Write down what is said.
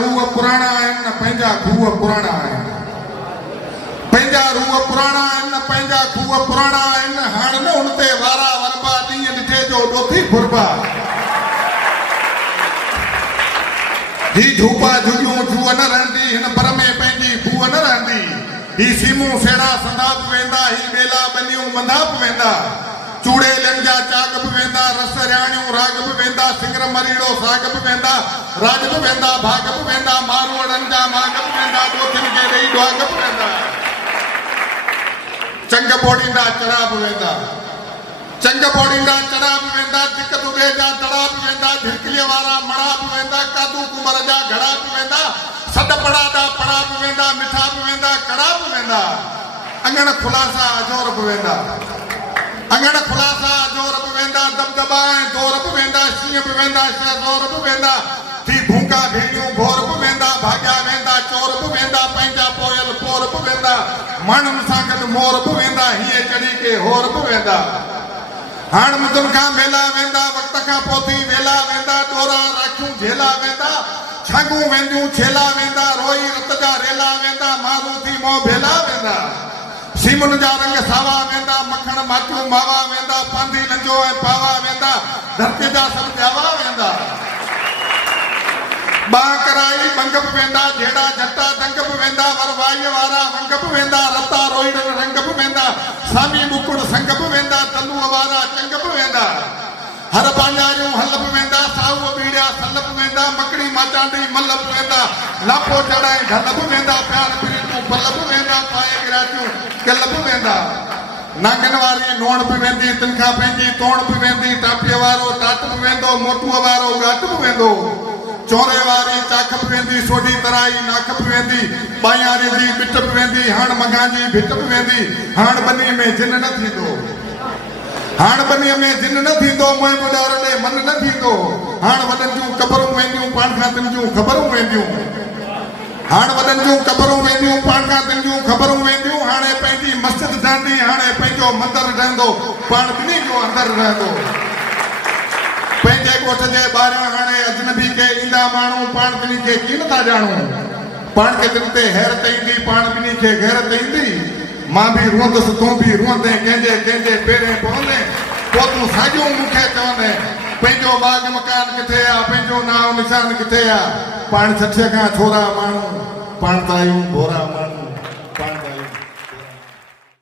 रूह पुराणा आहिनि पंहिंजा खूह पुराणा आहिनि पंहिंजा रूह पुराणा आहिनि पंहिंजा खूह पुराणा आहिनि हाणे न हुन ते वारा वरबा ॾींहं ॾिठे जो ॾोथी फुरबा ही झूपा झुगियूं जूअ न रहंदी हिन पर में पंहिंजी फूअ न रहंदी ही सीमूं सेड़ा संदाप वेंदा ही ॿेला ॿनियूं मंदाप वेंदा चूड़े लंजा चाग बि वेंदा रस रियाणियूं राग बि वेंदा सिंगर मरीड़ो साग बि वेंदा राज बि वेंदा भाग बि वेंदा मारवड़नि जा माग बि वेंदा दोथियुनि खे ॾेई ॾुआग बि वेंदा चंग बोड़ींदा चढ़ा बि वेंदा चंग बोड़ींदा चढ़ा बि वेंदा दिक दुबे जा दड़ा बि वेंदा झिरकलीअ वारा मड़ा बि वेंदा कादू कुंवर जा घड़ा बि वेंदा सॾ पड़ा ॾा पड़ा बि वेंदा मिठा बि वेंदा कड़ा बि वेंदा अंगण खुलासा अजोर बि वेंदा अंगण खुलासा जोर बि वेंदा दबदबा ऐं दौर बि वेंदा शींहं बि वेंदा शहज़ोर बि वेंदा थी भूका भेड़ियूं भोर बि वेंदा भाॻिया वेंदा चोर बि वेंदा पंहिंजा पोयल पोर बि वेंदा माण्हुनि सां गॾु मोर बि वेंदा हीअं चढ़ी के होर बि वेंदा हाणे मुदुनि खां मेला वेंदा वक़्त खां पोइ वेला वेंदा ॾोरा राखियूं झेला वेंदा छांगूं वेंदियूं छेला वेंदा रोई रत जा रेला वेंदा मारू थी मोह भेला वेंदा सीमुन जा रंग सावा वेंदा मखण माचू मावा वेंदा पांधी लंजो ऐं पावा वेंदा धरती जा सभु जावा वेंदा बा कराई बंग बि वेंदा जेड़ा जट्टा दंग बि वेंदा वरवाईअ वारा वंग बि वेंदा रता रोइड़न रंग बि वेंदा सामी मुकुड़ संग बि वेंदा तलूअ वारा चंग बि वेंदा हर बांजारियूं हल बि वेंदा साहू बीड़िया सल बि वेंदा मकड़ी माचांडी मल बि वेंदा लापो चढ़ाई ढल बि वेंदा प्यार प्रीतूं पल बि वेंदा पाए गिरातियूं कल बि वेंदा नांगन वारी नोण बि वेंदी तिनखा पंहिंजी तोण बि वेंदी टापीअ वारो टाट बि वेंदो मोटूअ वारो घाट बि वेंदो चोरे वारी चाख बि वेंदी सोढी तराई नाक बि वेंदी बायारी जी बिट बि वेंदी हाण मंगा जी भिट बि वेंदी हाण बनी में जिन न थींदो हाण बनीअ में जिन न थींदो मोह ॿुधार ॾे मन न थींदो हाण वॾनि जूं क़बरूं वेंदियूं पाण खां तिन जूं ख़बरूं वेंदियूं हाण वॾनि जूं क़बरूं वेंदियूं पाण खां तिन जूं ख़बरूं वेंदियूं हाणे पंहिंजी मस्जिद ठहंदी हाणे पंहिंजो मंदरु ठहंदो पाण ॿिन्ही जो अंदरु रहंदो पंहिंजे ॻोठ जे ॿाहिरां हाणे अजनबी खे ईंदा माण्हू पाण ॿिन्ही खे कीन था ॼाणूं पाण खे तिन ते हैरत ईंदी पाण ॿिन्ही खे गैरत ईंदी मां बि रोंदुसि तूं बि रोंदे कंहिंजे पेरे पवंदे पोइ तूं साॻियूं मूंखे चवंदे पंहिंजो बाग़ मकान किथे आहे पंहिंजो नाव निशान किथे आहे पाण 60 खां छोरा माण्हू पाण तायूं भोरा माण्हू